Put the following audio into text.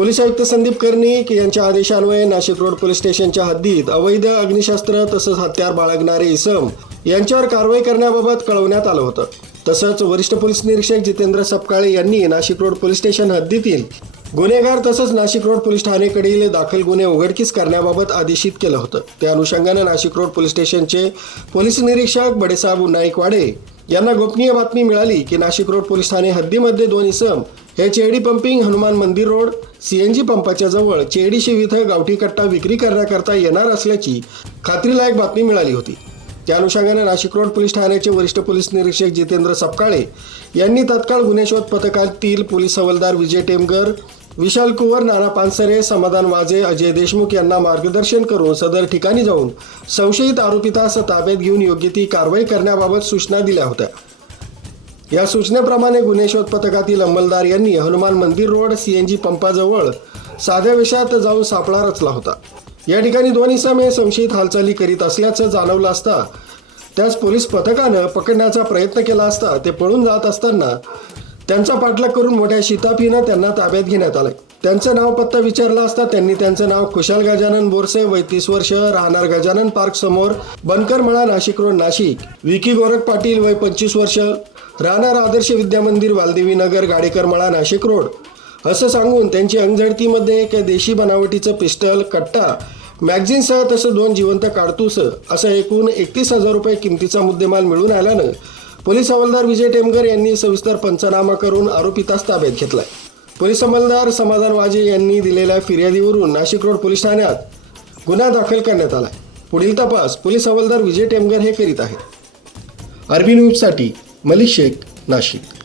police आयुक्त संदीप कर्णिक यांच्या आदेशान्वये नाशिक रोड पोलीस स्टेशनच्या हद्दीत अवैध अग्निशस्त्र तसंच हत्यार बाळगणारे इसम यांच्यावर कारवाई करण्याबाबत कळवण्यात आलं होतं तसंच वरिष्ठ पोलीस निरीक्षक जितेंद्र सपकाळे यांनी नाशिक रोड पोलीस स्टेशन हद्दीतील गुन्हेगार तसंच नाशिक रोड पोलीस ठाणेकडील दाखल गुन्हे उघडकीस करण्याबाबत आदेशित केलं होतं त्या अनुषंगाने नाशिक रोड पोलीस स्टेशनचे पोलीस निरीक्षक बडेसाहेब नाईकवाडे यांना गोपनीय बातमी मिळाली की नाशिक रोड पोलीस ठाणे हद्दीमध्ये दोन इसम हे चेहडी पंपिंग हनुमान मंदिर रोड सीएनजी पंपाच्या जवळ चेहडी शिव इथं गावठी कट्टा विक्री करण्याकरता येणार असल्याची खात्रीलायक बातमी मिळाली होती त्या अनुषंगाने नाशिक रोड पोलीस ठाण्याचे वरिष्ठ पोलीस निरीक्षक जितेंद्र सपकाळे यांनी तत्काळ गुन्हे शोध पथकातील पोलीस हवलदार विजय टेमगर विशाल कुवर नाना पानसरे समाधान वाजे अजय देशमुख यांना मार्गदर्शन करून सदर ठिकाणी जाऊन संशयित आरोपितास ताब्यात घेऊन योग्य ती कारवाई करण्याबाबत सूचना दिल्या होत्या या सूचनेप्रमाणे गुन्हे शोध पथकातील अंमलदार यांनी हनुमान मंदिर रोड सीएनजी पंपाजवळ साध्या वेशात जाऊन सापळा रचला होता या ठिकाणी दोन्ही सामे संशयित हालचाली करीत असल्याचं जाणवलं असता त्याच पोलीस पथकानं पकडण्याचा प्रयत्न केला असता ते पळून जात असताना त्यांचा पाठलाग करून मोठ्या शिताफीनं त्यांना ताब्यात घेण्यात आलं त्यांचं नाव पत्ता विचारला असता त्यांनी त्यांचं नाव खुशाल गजानन बोरसे वैतीस वर्ष राहणार गजानन पार्क समोर बनकरमळा नाशिक रोड नाशिक विकी गोरख पाटील वय पंचवीस वर्ष राहणार आदर्श विद्या मंदिर वालदेवी नगर गाडेकरमळा नाशिक रोड असं सांगून त्यांची अंगझडतीमध्ये एक देशी बनावटीचं पिस्टल कट्टा मॅगझिनसह तसं दोन जिवंत काढतूस असं एकूण एकतीस हजार रुपये किमतीचा मुद्देमाल मिळून आल्यानं पोलीस हवालदार विजय टेमकर यांनी सविस्तर पंचनामा करून आरोपीतास ताब्यात घेतलाय पोलीस अंमलदार समाधान वाजे यांनी दिलेल्या फिर्यादीवरून नाशिक रोड पोलीस ठाण्यात गुन्हा दाखल करण्यात आला पुढील तपास पोलीस हवालदार विजय टेमगर हे करीत आहेत अरबी न्यूजसाठी मलिक शेख नाशिक